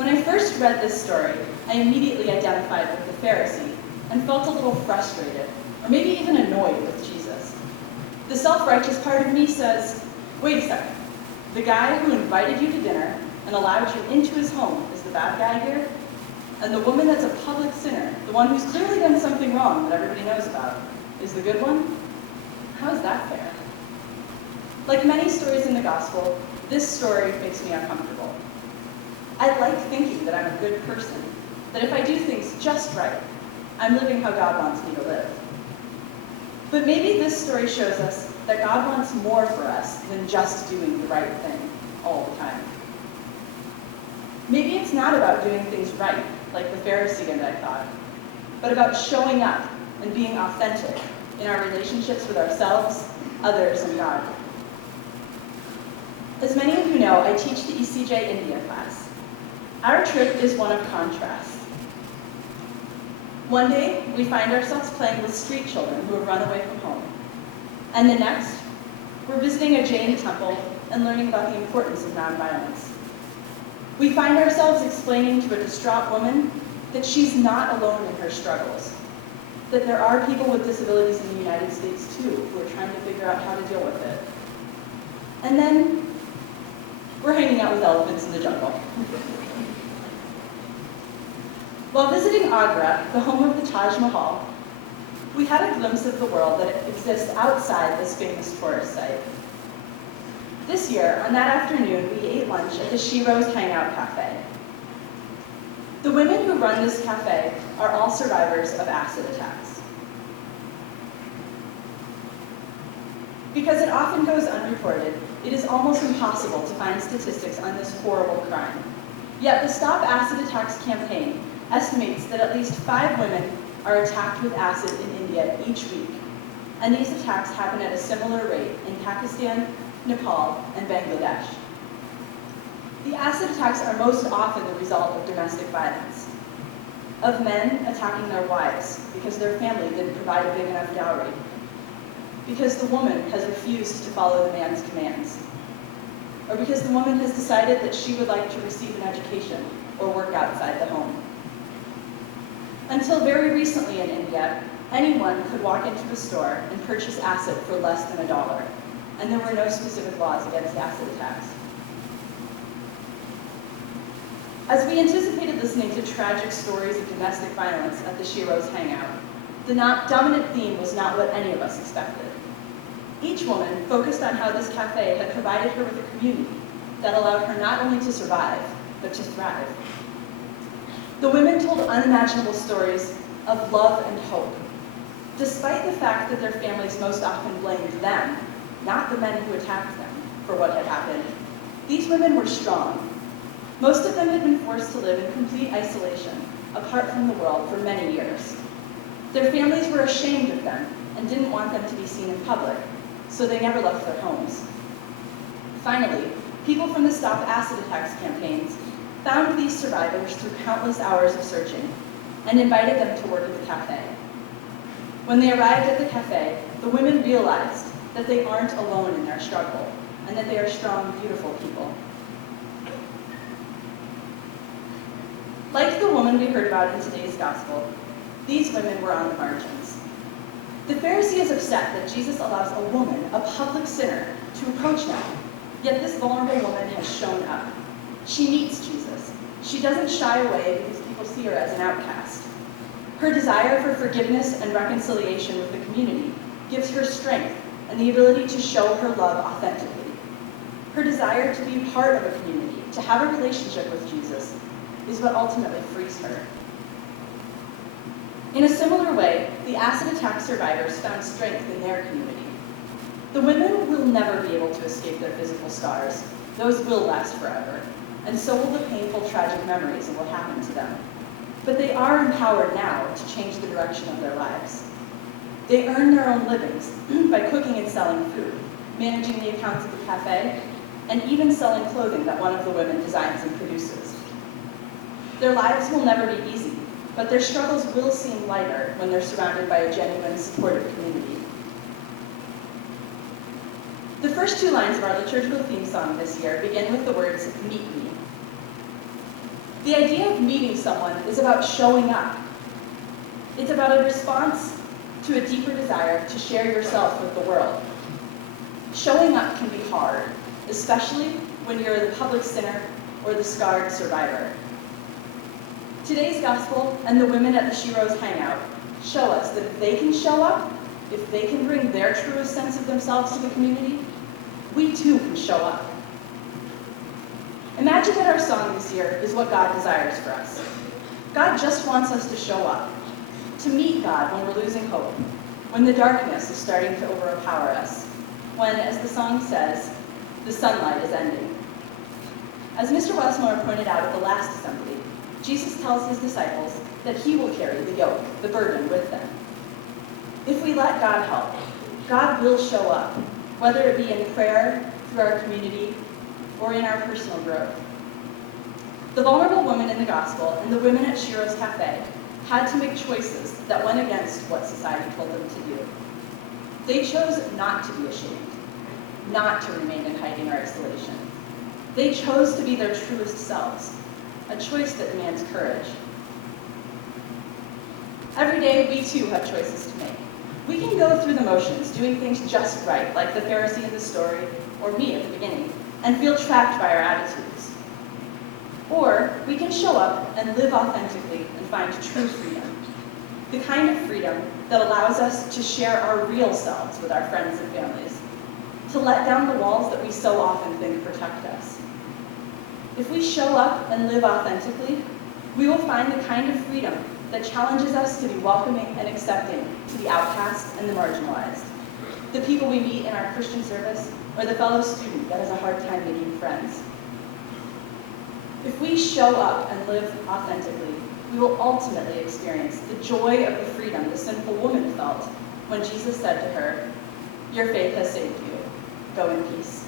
When I first read this story, I immediately identified with the Pharisee and felt a little frustrated, or maybe even annoyed with Jesus. The self-righteous part of me says, wait a second, the guy who invited you to dinner and allowed you into his home is the bad guy here? And the woman that's a public sinner, the one who's clearly done something wrong that everybody knows about, is the good one? How is that fair? Like many stories in the gospel, this story makes me uncomfortable. I like thinking that I'm a good person, that if I do things just right, I'm living how God wants me to live. But maybe this story shows us that God wants more for us than just doing the right thing all the time. Maybe it's not about doing things right, like the Pharisee and I thought, but about showing up and being authentic in our relationships with ourselves, others, and God. As many of you know, I teach the ECJ India class. Our trip is one of contrasts. One day, we find ourselves playing with street children who have run away from home. And the next, we're visiting a Jain temple and learning about the importance of nonviolence. We find ourselves explaining to a distraught woman that she's not alone in her struggles, that there are people with disabilities in the United States too who are trying to figure out how to deal with it. And then, we're hanging out with elephants in the jungle. While visiting Agra, the home of the Taj Mahal, we had a glimpse of the world that exists outside this famous tourist site. This year, on that afternoon, we ate lunch at the Shiro's Hangout Cafe. The women who run this cafe are all survivors of acid attacks. Because it often goes unreported, it is almost impossible to find statistics on this horrible crime. Yet the Stop Acid Attacks campaign estimates that at least 5 women are attacked with acid in India each week, and these attacks happen at a similar rate in Pakistan, Nepal, and Bangladesh. The acid attacks are most often the result of domestic violence, of men attacking their wives because their family didn't provide a big enough dowry, because the woman has refused to follow the man's commands, or because the woman has decided that she would like to receive an education or work outside the home. Until very recently in India, anyone could walk into a store and purchase acid for less than $1, and there were no specific laws against acid attacks. As we anticipated listening to tragic stories of domestic violence at the Shiro's Hangout, the dominant theme was not what any of us expected. Each woman focused on how this cafe had provided her with a community that allowed her not only to survive, but to thrive. The women told unimaginable stories of love and hope, despite the fact that their families most often blamed them, not the men who attacked them, for what had happened. These women were strong. Most of them had been forced to live in complete isolation, apart from the world for many years. Their families were ashamed of them and didn't want them to be seen in public, so they never left their homes. Finally, people from the Stop Acid Attacks campaigns found these survivors through countless hours of searching and invited them to work at the cafe. When they arrived at the cafe, the women realized that they aren't alone in their struggle and that they are strong, beautiful people. Like the woman we heard about in today's gospel, these women were on the margins. The Pharisee is upset that Jesus allows a woman, a public sinner, to approach him, yet this vulnerable woman has shown up. She meets Jesus. She doesn't shy away because people see her as an outcast. Her desire for forgiveness and reconciliation with the community gives her strength and the ability to show her love authentically. Her desire to be part of a community, to have a relationship with Jesus, is what ultimately frees her. In a similar way, the acid attack survivors found strength in their community. The women will never be able to escape their physical scars. Those will last forever, and so will the painful, tragic memories of what happened to them. But they are empowered now to change the direction of their lives. They earn their own livings by cooking and selling food, managing the accounts of the cafe, and even selling clothing that one of the women designs and produces. Their lives will never be easy, but their struggles will seem lighter when they're surrounded by a genuine, supportive community. The first 2 lines of our liturgical theme song this year begin with the words, "Meet me." The idea of meeting someone is about showing up. It's about a response to a deeper desire to share yourself with the world. Showing up can be hard, especially when you're the public sinner or the scarred survivor. Today's gospel and the women at the Shiro's Hangout show us that if they can show up, if they can bring their truest sense of themselves to the community, we too can show up. Imagine that our song this year is what God desires for us. God just wants us to show up, to meet God when we're losing hope, when the darkness is starting to overpower us, when, as the song says, the sunlight is ending. As Mr. Westmore pointed out at the last assembly, Jesus tells his disciples that he will carry the yoke, the burden, with them. If we let God help, God will show up, whether it be in prayer, through our community, or in our personal growth. The vulnerable woman in the gospel and the women at Shiro's Cafe had to make choices that went against what society told them to do. They chose not to be ashamed, not to remain in hiding or isolation. They chose to be their truest selves, a choice that demands courage. Every day, we too have choices to make. We can go through the motions, doing things just right, like the Pharisee in the story, or me at the beginning, and feel trapped by our attitudes. Or we can show up and live authentically and find true freedom, the kind of freedom that allows us to share our real selves with our friends and families, to let down the walls that we so often think protect us. If we show up and live authentically, we will find the kind of freedom that challenges us to be welcoming and accepting to the outcast and the marginalized, the people we meet in our Christian service, or the fellow student that has a hard time meeting friends. If we show up and live authentically, we will ultimately experience the joy of the freedom the sinful woman felt when Jesus said to her, "Your faith has saved you. Go in peace."